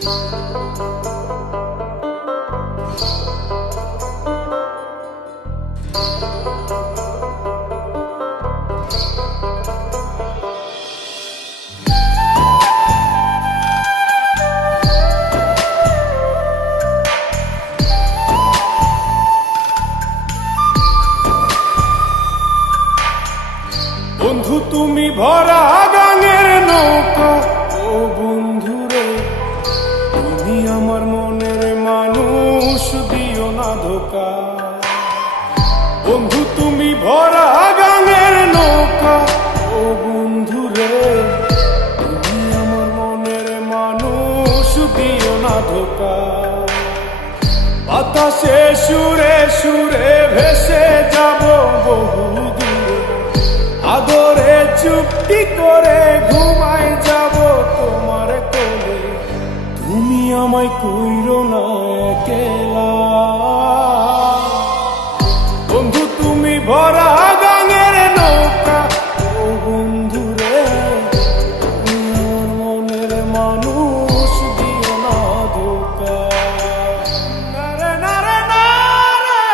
বন্ধু তুমি ভরা গাঙের নৌকা, ও বন্ধু রে তুমি আমার মনের মানুষ, দিও না ধোকা। বন্ধু তুমি ভরা গাঙের নৌকা, ও বন্ধু রে তুমি আমার মনের মানুষ, দিও না ধোকা। বাতাসে সুরে সুরে ভেসে যাব বহু দূরে, আদরে চুপটি করে ঘুমাই যাব তোমার কোলে। তুমি আমায় কইরো না একলা, বন্ধু তুমি ভরা গাঙের নৌকা, ও বন্ধু রে তুমি আমার মনের মানুষ, দিও না ধোকা। নারে নারে নারে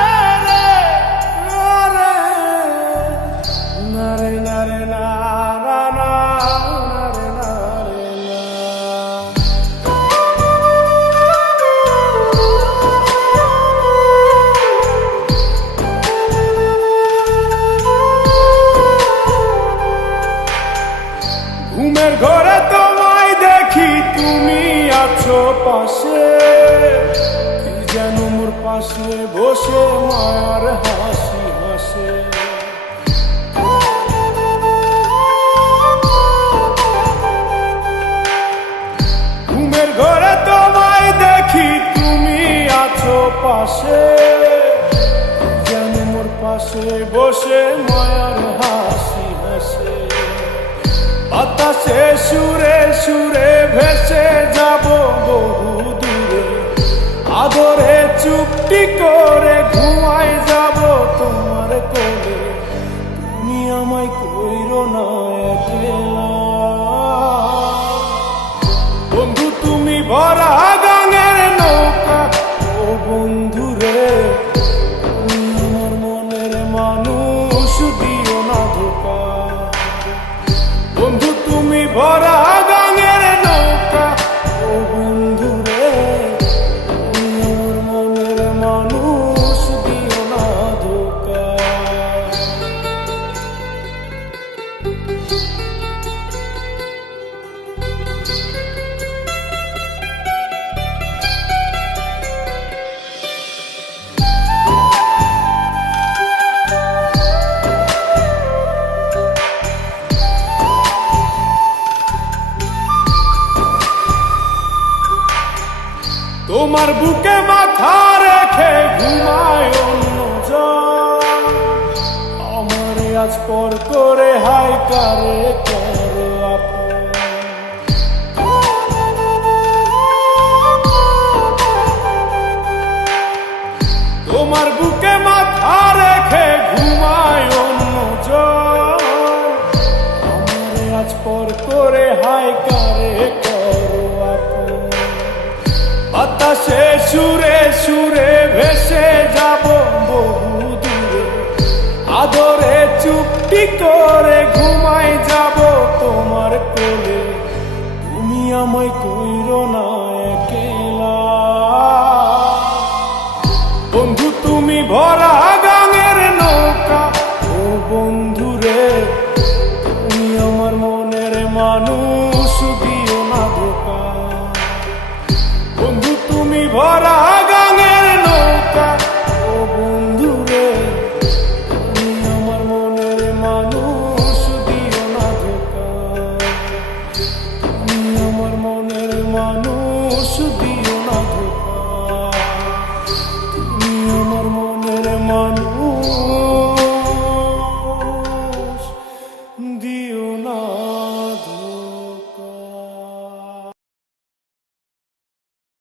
নারে নারে নারে নারা নারে নারে না। ঘুমের ঘরে তোমায় দেখি, তুমি আছো পাশে, কি যেন মোর পাশে বসে মায়ার হাসি হাসে। ঘুমের ঘরে তোমায় দেখি, তুমি আছো পাশে, যেন মোর পাশে বসে মায়ার হাসি হাসে। বাতাসে সুরে সুরে ভেসে যাব বহু দূরে, আদরে চুপটি করে ঘুমাই যাব তোমার কোলে। তুমি আমায় কইরো না একলা, বন্ধু তুমি ভরা গাঙের নৌকা, ও বন্ধু রে তুমি আমার মনের মানুষ, দিও না ধোকা। বন্ধু তুমি ভরা গাঙের নৌকা, ও বন্ধু রে তুমি আমার মনের মানুষ, দিও না ধোকা। তোমার বুকে মাথা রেখে ঘুমায় অন্যজন, আমার আজ পর করে হাই কারে করো আপন। তোমার বুকে মাথা রেখে ঘুমায় অন্যজন, আমার আজ পর করে হাই কারে করো আপন। বাতাসে সুরে সুরে ভেসে যাব বহু দূরে, আদরে চুপটি করে ঘুমাই যাব তোমার কোলে। তুমি আমায় কইরো না একলা, বন্ধু তুমি ভরা গাঙের নৌকা, ও বন্ধু রে তুমি আমার মনের মানুষ, দিও না ধোকা। বন্ধু তুমি ভরা